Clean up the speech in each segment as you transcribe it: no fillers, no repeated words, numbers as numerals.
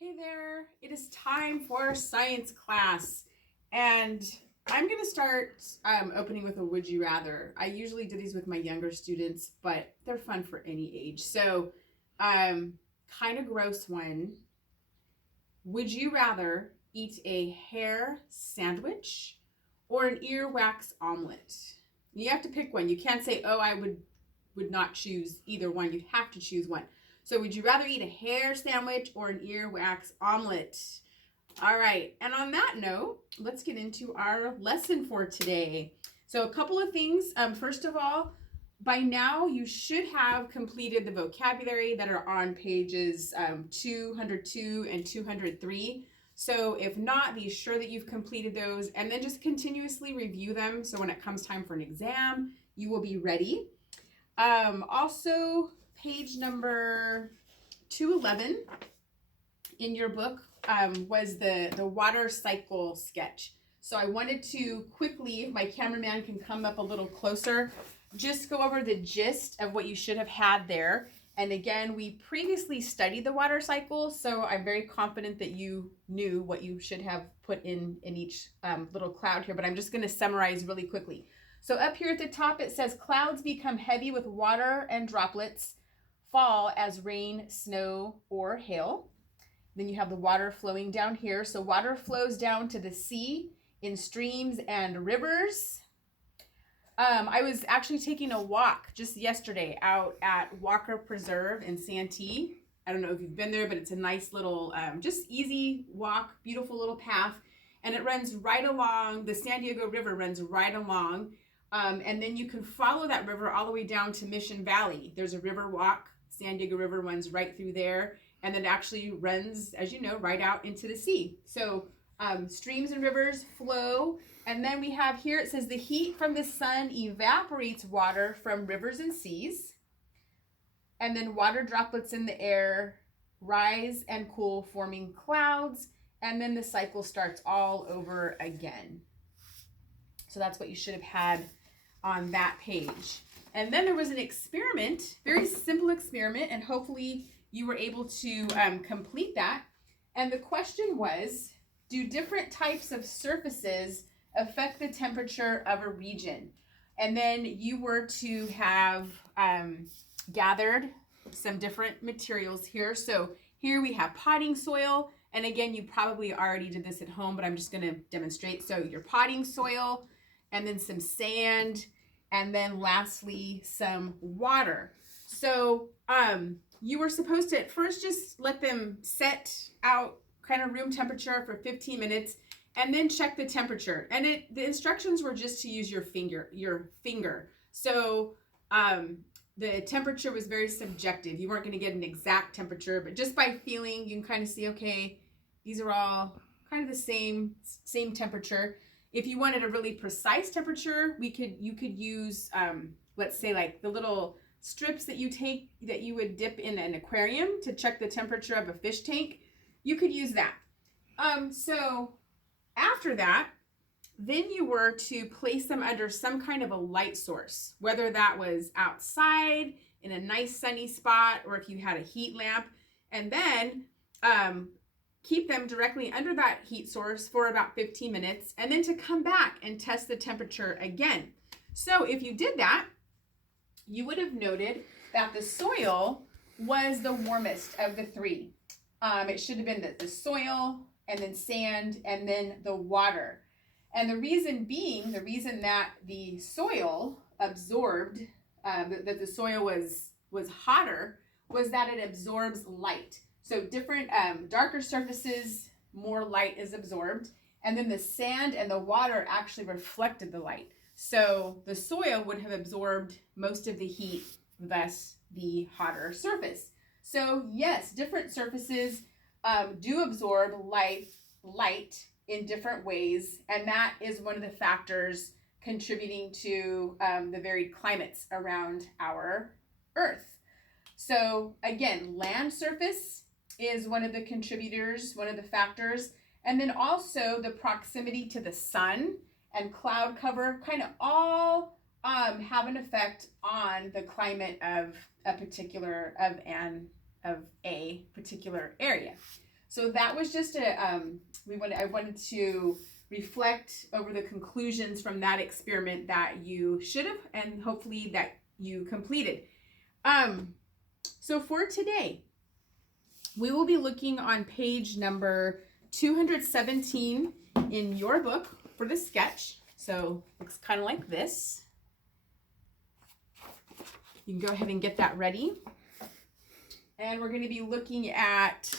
Hey there, it is time for science class, and I'm going to start opening with a would you rather. I usually do these with my younger students, but they're fun for any age. So, um, kind of gross one. Would you rather eat a hair sandwich or an earwax omelet? You have to pick one. You can't say, "Oh, I would not choose either one." You have to choose one. So, would you rather eat a hair sandwich or an earwax omelet? All right. And on that note, let's get into our lesson for today. So, a couple of things. First of all, by now you should have completed the vocabulary that are on pages 202 and 203. So, if not, be sure that you've completed those and then just continuously review them. So, when it comes time for an exam, you will be ready. Also, page number 211 in your book was the water cycle sketch. So I wanted to quickly, if my cameraman can come up a little closer, just go over the gist of what you should have had there. And again, we previously studied the water cycle, so I'm very confident that you knew what you should have put in each little cloud here, but I'm just going to summarize really quickly. So up here at the top, it says clouds become heavy with water and droplets fall as rain, snow, or hail. Then you have the water flowing down here. So water flows down to the sea in streams and rivers. I was actually taking a walk just yesterday out at Walker Preserve in Santee. I don't know if you've been there, but it's a nice little, just easy walk, beautiful little path. And it runs right along, the San Diego River runs right along. And then you can follow that river all the way down to Mission Valley. There's a river walk. San Diego River runs right through there, and then actually runs, as you know, right out into the sea. So streams and rivers flow. And then we have here, it says the heat from the sun evaporates water from rivers and seas. And then water droplets in the air rise and cool, forming clouds. And then the cycle starts all over again. So that's what you should have had on that page. And then there was an experiment, very simple experiment, and hopefully you were able to complete that. And the question was, do different types of surfaces affect the temperature of a region? And then you were to have gathered some different materials here. So here we have potting soil. And again, you probably already did this at home, but I'm just going to demonstrate. So your potting soil, and then some sand, and then lastly some water. So you were supposed to at first just let them set out kind of room temperature for 15 minutes and then check the temperature. And the instructions were just to use your finger. So the temperature was very subjective. You weren't going to get an exact temperature, but just by feeling, you can kind of see, okay, these are all kind of the same temperature. If you wanted a really precise temperature, you could use let's say like the little strips that you would dip in an aquarium to check the temperature of a fish tank. You could use that. So after that, then you were to place them under some kind of a light source, whether that was outside in a nice sunny spot or if you had a heat lamp, and then keep them directly under that heat source for about 15 minutes, and then to come back and test the temperature again. So if you did that, you would have noted that the soil was the warmest of the three. It should have been the soil, and then sand, and then the water. And the reason that the soil absorbed, that the soil was hotter, was that it absorbs light. So different darker surfaces, more light is absorbed. And then the sand and the water actually reflected the light. So the soil would have absorbed most of the heat, thus the hotter surface. So yes, different surfaces do absorb light in different ways. And that is one of the factors contributing to the varied climates around our Earth. So again, land surface is one of the contributors, one of the factors. And then also the proximity to the sun and cloud cover kind of all have an effect on the climate of a particular area. So that was just I wanted to reflect over the conclusions from that experiment that you should have and hopefully that you completed. So for today, we will be looking on page number 217 in your book for the sketch. So looks kind of like this. You can go ahead and get that ready. And we're going to be looking at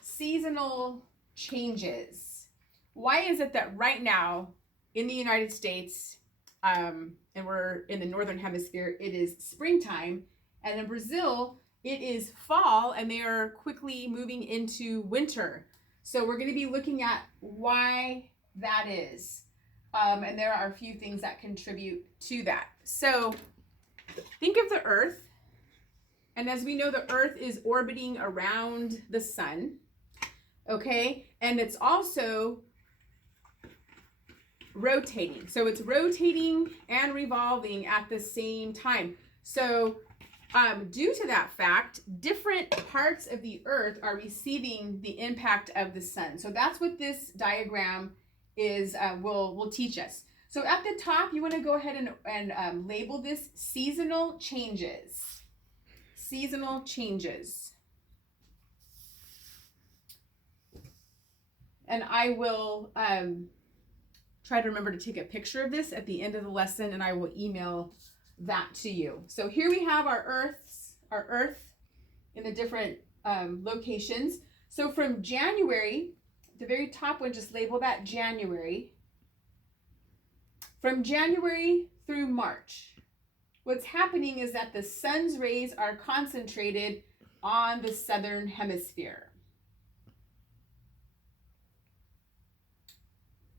seasonal changes. Why is it that right now in the United States, and we're in the northern hemisphere, it is springtime, and in Brazil, it is fall, and they are quickly moving into winter. So we're going to be looking at why that is. And there are a few things that contribute to that. So think of the Earth. And as we know, the Earth is orbiting around the sun. Okay? And it's also rotating. So it's rotating and revolving at the same time. So due to that fact, different parts of the Earth are receiving the impact of the sun. So that's what this diagram is will teach us. So at the top, you want to go ahead and label this seasonal changes. Seasonal changes. And I will try to remember to take a picture of this at the end of the lesson, and I will email that to you. So here we have our Earth in the different locations. So from January, the very top one, just label that January. From January through March, what's happening is that the sun's rays are concentrated on the southern hemisphere.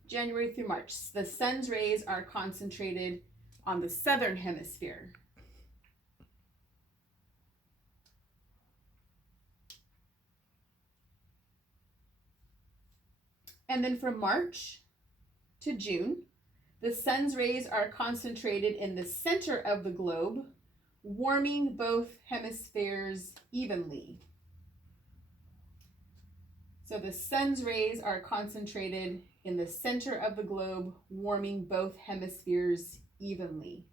January through March, the sun's rays are concentrated on the southern hemisphere. And then from March to June, the sun's rays are concentrated in the center of the globe, warming both hemispheres evenly. So the sun's rays are concentrated in the center of the globe, warming both hemispheres evenly.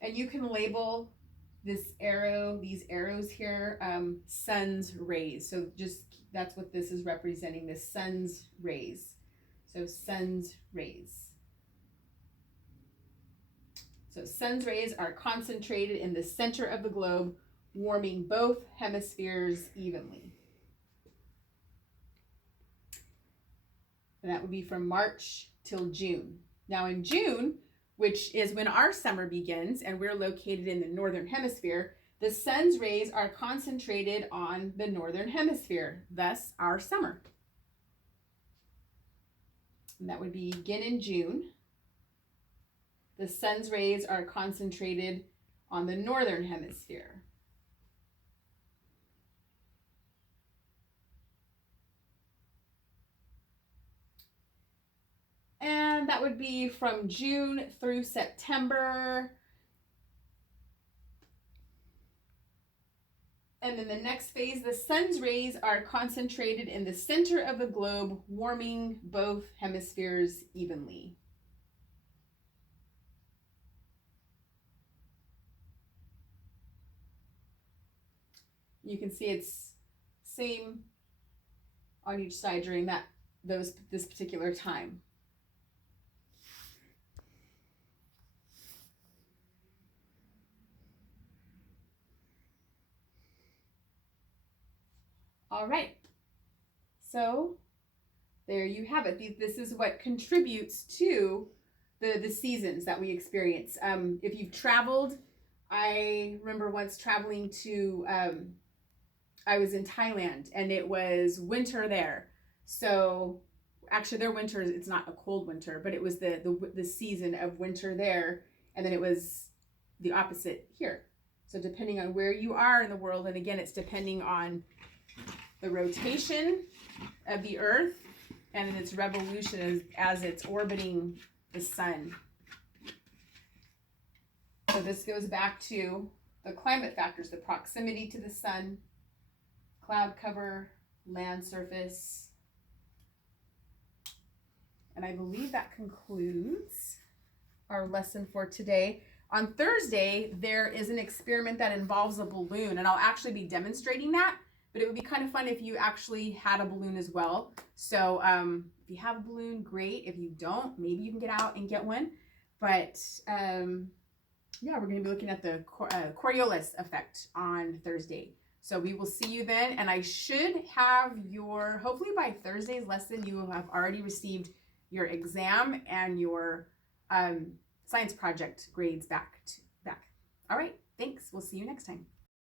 And you can label this arrow, these arrows here, sun's rays. So just, that's what this is representing, the sun's rays. So sun's rays. So sun's rays are concentrated in the center of the globe, warming both hemispheres evenly. And that would be from March till June. Now in June, which is when our summer begins, and we're located in the northern hemisphere, the sun's rays are concentrated on the northern hemisphere, thus our summer. And that would begin in June. The sun's rays are concentrated on the northern hemisphere. And that would be from June through September. And then the next phase, the sun's rays are concentrated in the center of the globe, warming both hemispheres evenly. You can see it's same on each side during this particular time. All right, so there you have it. This is what contributes to the seasons that we experience. If you've traveled, I remember once traveling to, I was in Thailand, and it was winter there. So actually their winter, it's not a cold winter, but it was the season of winter there, and then it was the opposite here. So depending on where you are in the world, and again, it's depending on the rotation of the Earth and its revolution as it's orbiting the sun. So this goes back to the climate factors, the proximity to the sun, cloud cover, land surface. And I believe that concludes our lesson for today. On Thursday, there is an experiment that involves a balloon, and I'll actually be demonstrating that, but it would be kind of fun if you actually had a balloon as well. So if you have a balloon, great. If you don't, maybe you can get out and get one. But yeah, we're going to be looking at the Coriolis effect on Thursday. So we will see you then, and I should have hopefully by Thursday's lesson, you will have already received your exam and your science project grades back. All right, thanks. We'll see you next time.